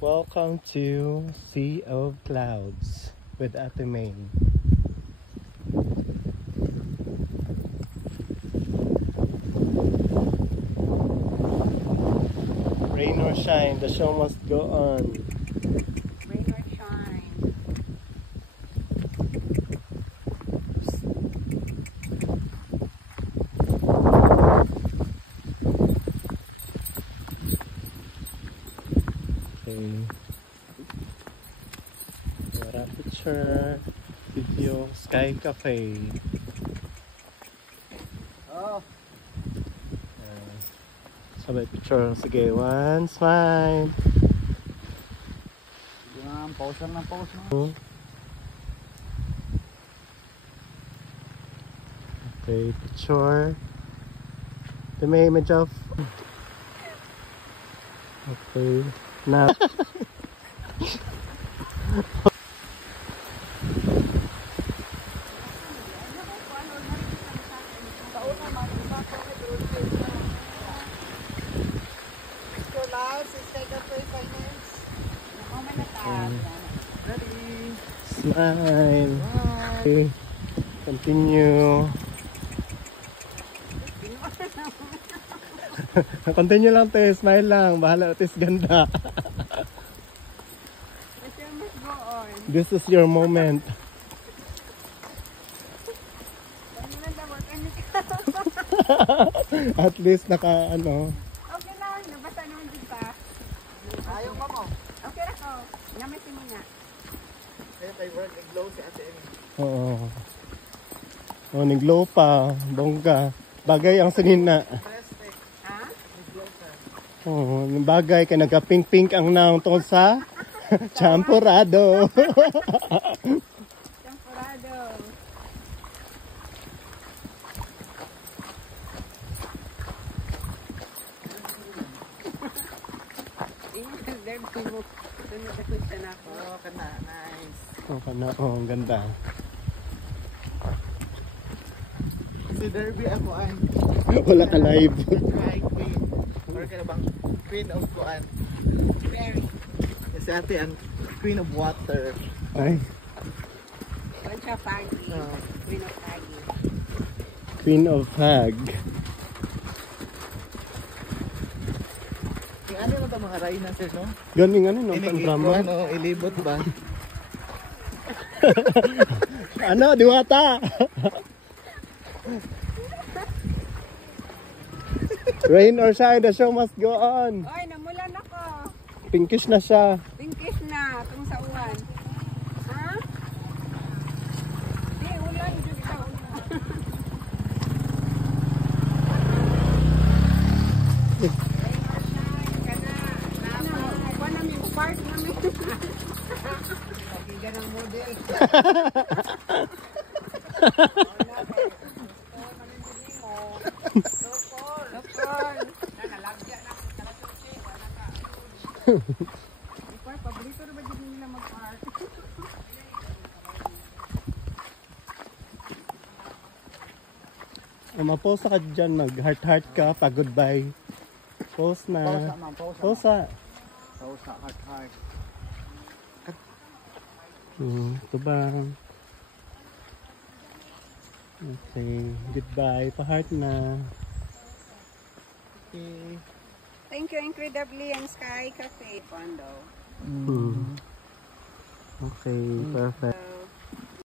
Welcome to Sea of Clouds with Ate May. Rain or shine, the show must go on. Rain or shine. Okay. Para picture, video, Sky Cafe. Oh. Sabay picture. Sige, one smile. Yan, pause lang ng pause mo. Okay, picture. May image of. Okay. Na. Smile. Okay. Continue. Continue lang te, smile lang. Bahala tis ganda. This is your moment. At least naka ano. Okay lang, nabasa naman din pa. Ayaw ka mo. Okay lang ko. Namitin mo nga. Kaya kay work nag-glow si Ate Amy. Oo. Oh, nag-glow pa. Bongga. Bagay ang sinina. Ha? Nag-glow ka. Oo, bagay kay nagka-pink-pink ang naong tungkol sa champurado. Temporado. Derby mo. Sunod na question ako. Oh, kana. Nice. Oh, kana. Oh, ang ganda. Si Derby ako ay Wala ka live. dry queen. Or ka na bang queen of kuan? Very. Si Ate ang queen of water. Ay, Kung siya Paggy. Oh. Queen of Paggy. Queen of Hag. Yung ano na mga rayna sir, no? Galing ano no, Inigit drama. ko, ano, ilibot ba? Ano, diwata. Rain or shine, the show must go on. Oy, namulan ako. Pinkish na siya. Pinkish na. Itong sa uwan. Ha? Di, ulan. Di sa ulan. Ganang model. Paborito na ba din nila mag-art? Mapost ka dyan, mag-heart-heart ka, pa goodbye. Post na. Pausa, ma'am. Pausa. Pausa. Pausa, heart. Ito ba? Okay, goodbye. Pa-heart na. Okay. Thank you incredibly and Sky Cafe Pondo. Okay, perfect.